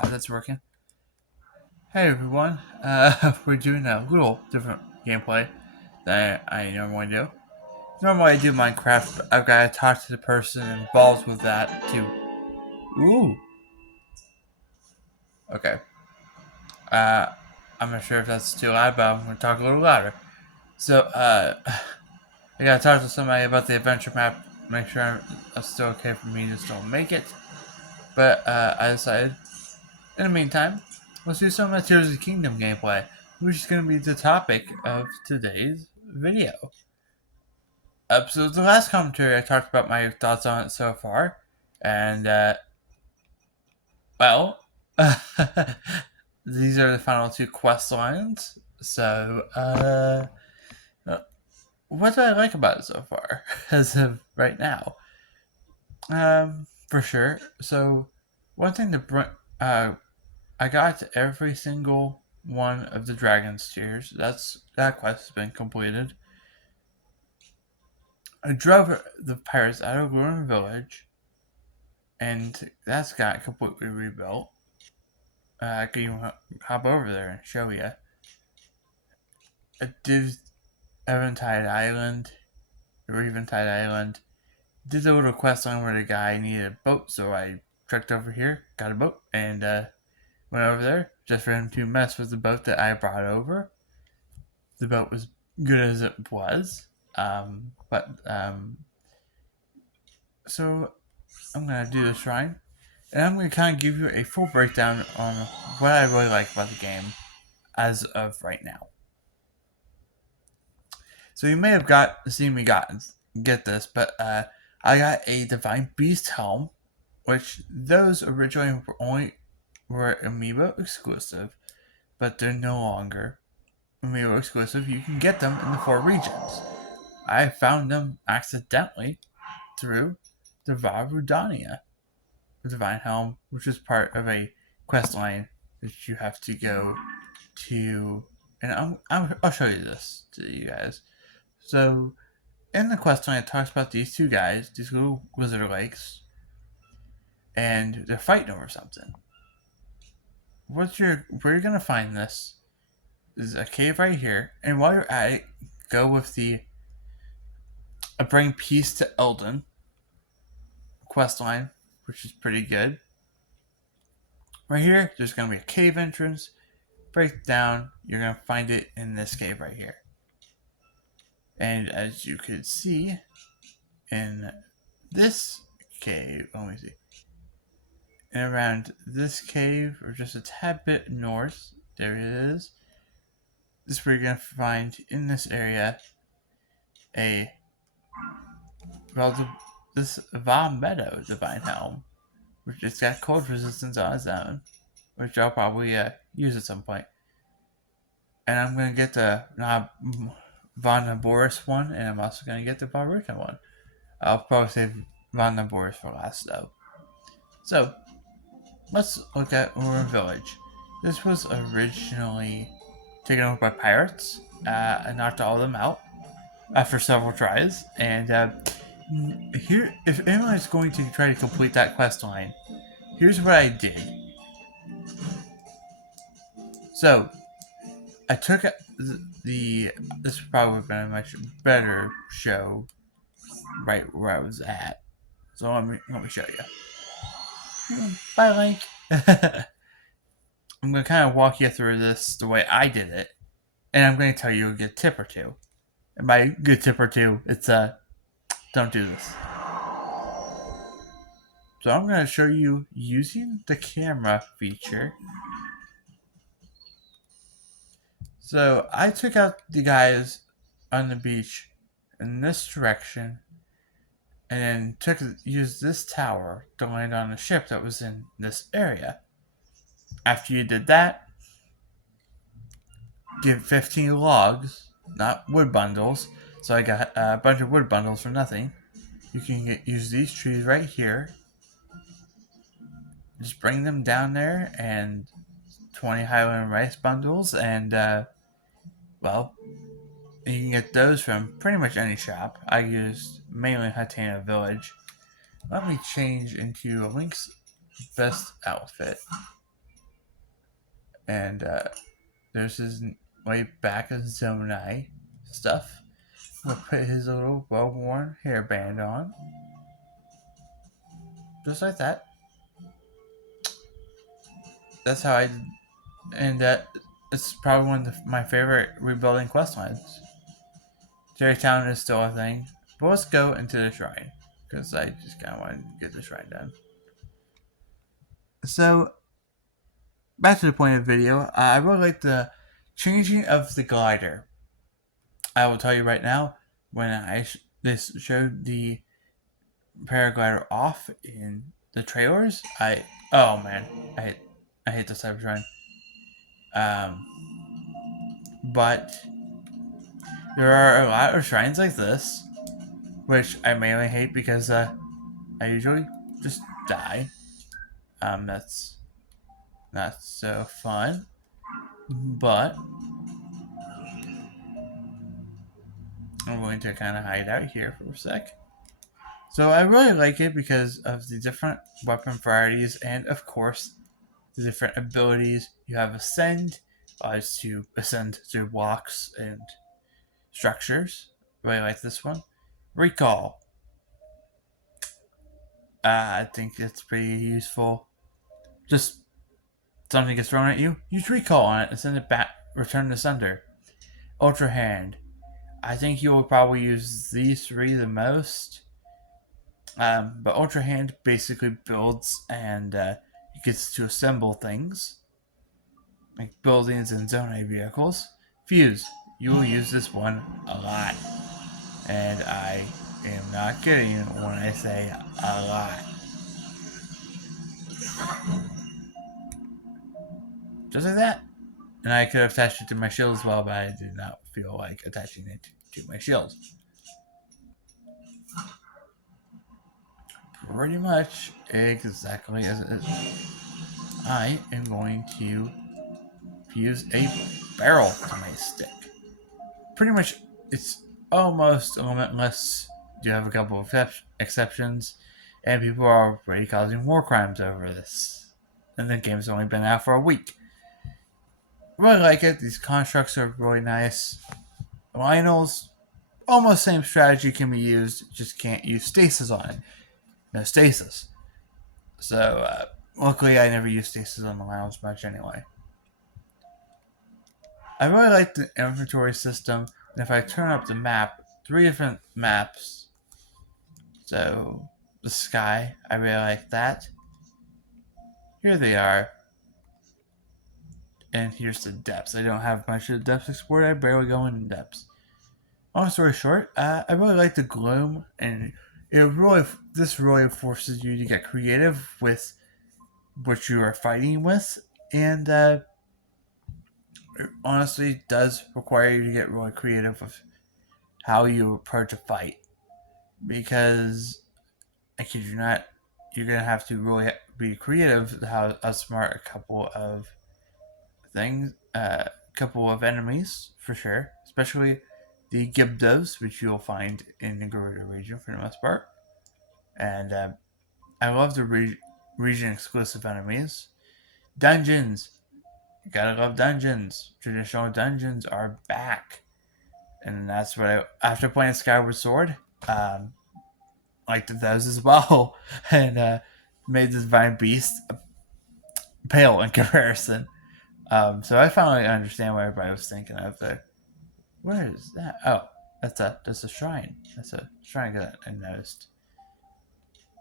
That's working. Hey everyone, we're doing a little different gameplay than I normally do. Normally I do Minecraft, but I've got to talk to the person involved with that too. Ooh! Okay. Uh, I'm not sure if that's too loud, but I'm going to talk a little louder. So, I gotta talk to somebody about the adventure map, make sure it's still okay for me to still make it. But, I decided, in the meantime, let's do some of the Tears of the Kingdom gameplay, which is going to be the topic of today's video. So the last commentary I talked about my thoughts on it so far, and well, these are the final two quest lines. So, what do I like about it so far, as of right now? For sure. So, one thing I got every single one of the dragon's tears. That quest has been completed. I drove the pirates out of Ruin Village, and that's got completely rebuilt. I can even hop over there and show you. I did Eventide Island, or Eventide Island. Did a little quest line where the guy needed a boat, so I trekked over here, got a boat, and went over there just for him to mess with the boat that I brought over. The boat was good as it was, so I'm gonna do the shrine, and I'm gonna kind of give you a full breakdown on what I really like about the game as of right now. So you may have seen me get this, but I got a Divine Beast helm, which those originally were Amiibo exclusive, but they're no longer Amiibo exclusive. You can get them in the 4 regions. I found them accidentally through the Varudania, the Divine Helm, which is part of a quest line that you have to go to, and I'll show you this to you guys. So, in the quest line, it talks about these two guys, these little wizard lakes, and they're fighting over something. Where you're gonna find this is a cave right here, and while you're at it, go with the Bring Peace to Eldon quest line, which is pretty good. Right here, there's gonna be a cave entrance. Break down, you're gonna find it in this cave right here. And as you can see, in this cave, let me see, and around this cave, or just a tad bit north, there it is. This is where you're gonna find in this area this Va Meadow Divine Helm, which it's got cold resistance on its own, which I'll probably use at some point. And I'm gonna get the Von Boris one, and I'm also gonna get the Von Rutan one. I'll probably save Von Boris for last though. So let's look at Ruin Village. This was originally taken over by pirates. I knocked all of them out after several tries, and here, if anyone is going to try to complete that quest line, here's what I did. So I took this probably would have been a much better show right where I was at. So let me show you. Bye, Link. I'm going to kind of walk you through this the way I did it, and I'm going to tell you a good tip or two. And by good tip or two, it's don't do this. So I'm going to show you using the camera feature. So I took out the guys on the beach in this direction, and then used this tower to land on a ship that was in this area. After you did that, give 15 logs, not wood bundles. So I got a bunch of wood bundles for nothing. You can use these trees right here. Just bring them down there, and 20 Highland rice bundles, and well, you can get those from pretty much any shop. I used mainly Hatena Village. Let me change into Link's best outfit. And there's his way back in Zonai stuff. We'll put his little well-worn hairband on. Just like that. That's how I... And that... It's probably one of my favorite rebuilding quest lines. Jerry Town is still a thing. But let's go into the shrine. Because I just kind of wanted to get the shrine done. So, back to the point of the video. I really like the changing of the glider. I will tell you right now, when I showed the paraglider off in the trailers, oh man, I hate this type of shrine. But there are a lot of shrines like this, which I mainly hate because I usually just die. That's not so fun. But I'm going to kind of hide out here for a sec. So I really like it because of the different weapon varieties and, of course, the different abilities. You have Ascend, allows to ascend through blocks and structures. Really like this one. Recall. I think it's pretty useful. Just something gets thrown at you, use recall on it and send it back, return to sender. Ultra Hand. I think you will probably use these three the most. But Ultra Hand basically builds and it gets to assemble things like buildings and zone vehicles. Fuse. You will use this one a lot. And I am not kidding when I say a lot. Just like that. And I could have attached it to my shield as well, but I did not feel like attaching it to my shield. Pretty much exactly as it is. I am going to fuse a barrel to my stick. Pretty much, it's almost limitless. Do have a couple of exceptions, and people are already causing war crimes over this. And the game's only been out for a week. Really like it. These constructs are really nice. Lionel's almost same strategy can be used, just can't use stasis on it. No stasis. So, luckily I never use stasis on the Lionel's much anyway. I really like the inventory system, and if I turn up the map, 3 different maps. So, the sky, I really like that. Here they are. And here's the depths. I don't have much of the depths explored, I barely go into depths. Long story short, I really like the gloom, and this really forces you to get creative with what you are fighting with, and it honestly does require you to get really creative with how you approach a fight, because I kid you not, you're gonna have to really be creative how outsmart a couple of things, couple of enemies for sure, especially the Gibdos, which you'll find in the Gerudo region for the most part. And I love the region exclusive enemies. Dungeons. You gotta love dungeons. Traditional dungeons are back. And that's what after playing Skyward Sword, liked those as well. And made the Divine Beast pale in comparison. So I finally understand what everybody was thinking of there. Where is that? Oh, that's a shrine. That's a shrine that I noticed.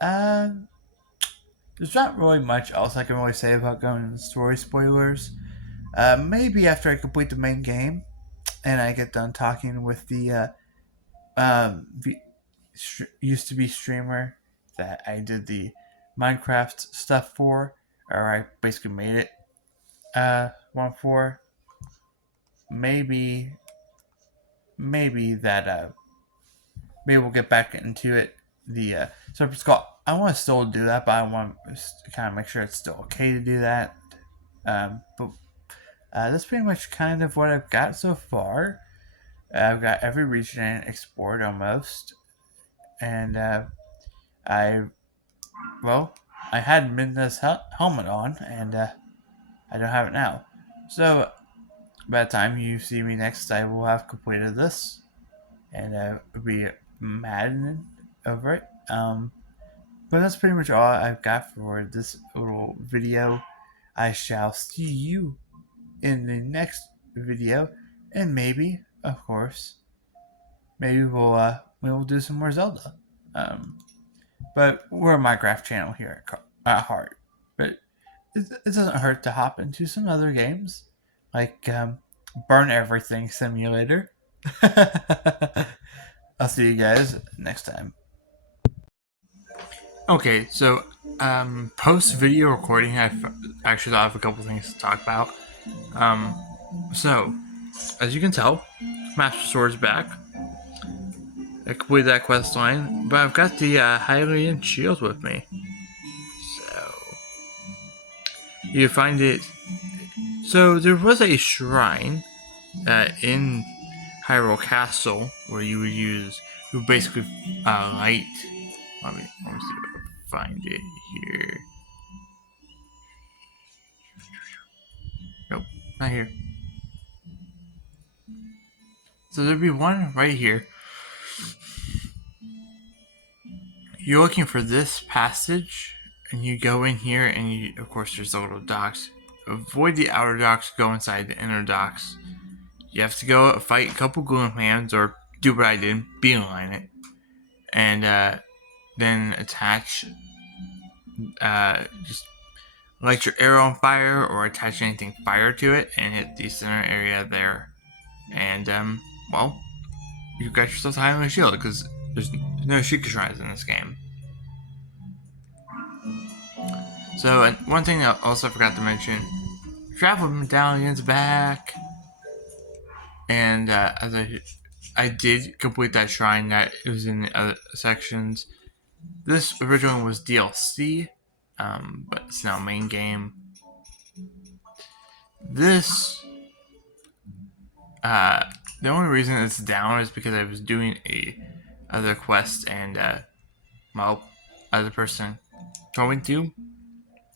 There's not really much else I can really say about going into story spoilers. Maybe after I complete the main game and I get done talking with the used to be streamer that I did the Minecraft stuff for, or I basically made it one for. Maybe that maybe we'll get back into it. The Serpent Skull. I want to still do that, but I want to kind of make sure it's still okay to do that. But that's pretty much kind of what I've got so far. I've got every region explored almost, and I had Midna's helmet on, and I don't have it now. So by the time you see me next, I will have completed this, and be maddened over it. But that's pretty much all I've got for this little video. I shall see you in the next video, and maybe, of course, maybe we'll do some more Zelda. But we're a Minecraft channel here at heart. But it doesn't hurt to hop into some other games, like Burn Everything Simulator. I'll see you guys next time. Okay, so post video recording, actually thought of a couple things to talk about. So, as you can tell, Master Sword's back. I completed that quest line, but I've got the Hylian Shield with me. So, you find it. So, there was a shrine in Hyrule Castle where you would basically light. Let me see if I can find it here. Nope, not here. So there'd be one right here. You're looking for this passage, and you go in here, and of course there's the little docks. Avoid the outer docks, go inside the inner docks. You have to go fight a couple Gloomhands, or do what I did, beeline it, and then attach, just light your arrow on fire, or attach anything fire to it, and hit the center area there. And, well, you got yourself a Hylian Shield, because there's no Sheikah Shrines in this game. So, and one thing I also forgot to mention, Travel Medallion's back. And as I did complete that shrine that was in the other sections. This originally was DLC, but it's now main game. This, the only reason it's down is because I was doing other quest, and well, other person told me to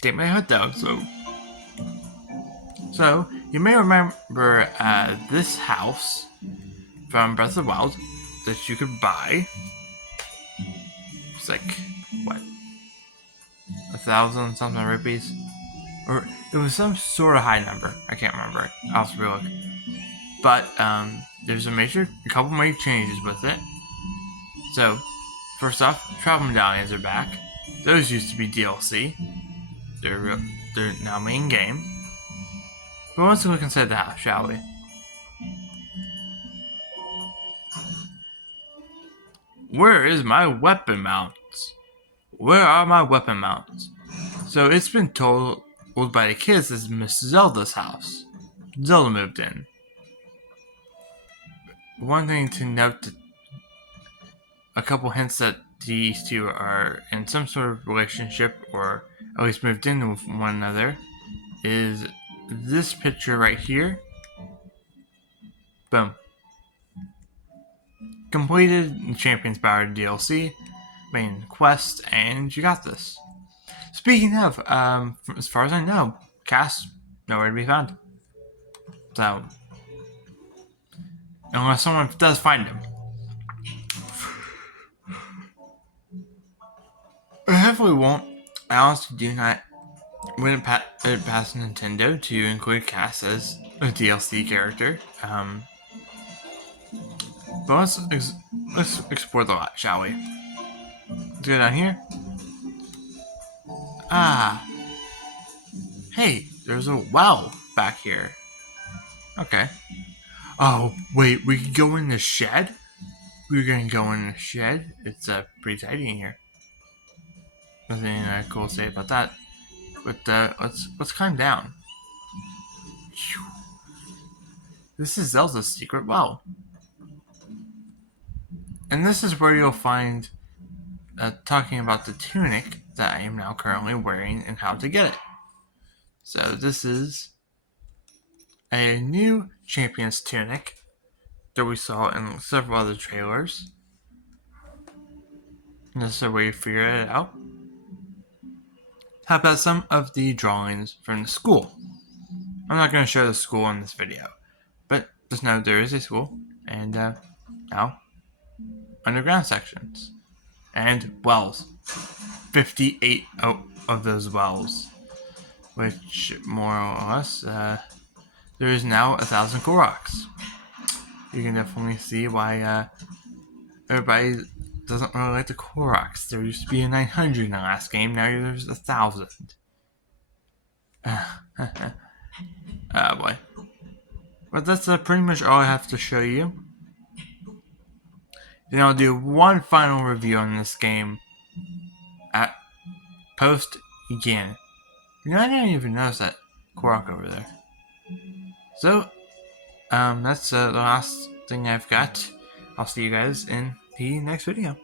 take my hood down. So you may remember this house from Breath of the Wild that you could buy. It's like what, 1,000 something rupees, or it was some sort of high number. I can't remember. I'll have to look. But there's a couple major changes with it. So first off, travel medallions are back. Those used to be DLC. They're now main game. But let's look inside the house, shall we? Where is my weapon mounts? Where are my weapon mounts? So it's been told by the kids this is Miss Zelda's house. Zelda moved in. One thing to note, a couple hints that these two are in some sort of relationship, or at least moved in with one another, is this picture right here. Boom. Completed Champion's Power DLC, main quest, and you got this. Speaking of, as far as I know, Cass nowhere to be found. So, unless someone does find him. I hopefully won't. I honestly do not. Wouldn't pass Nintendo to include Cass as a DLC character. But let's explore the lot, shall we? Let's go down here. Ah. Hey, there's a well back here. Okay. Oh, wait, we could go in the shed? We're gonna go in the shed? It's pretty tidy in here. Nothing cool to say about that. But let's climb down. This is Zelda's secret well. And this is where you'll find talking about the tunic that I am now currently wearing and how to get it. So this is a new Champion's tunic that we saw in several other trailers. And this is a way to figure it out. How about some of the drawings from the school? I'm not going to show the school in this video, but just know there is a school, and now underground sections and wells. 58 of those wells, which more or less there is now 1,000 Koroks. You can definitely see why everybody doesn't really like the Koroks. There used to be a 900 in the last game, now there's 1,000. Boy. But that's pretty much all I have to show you. Then I'll do one final review on this game at post again. I didn't even notice that Korok over there. So, that's the last thing I've got. I'll see you guys in the next video.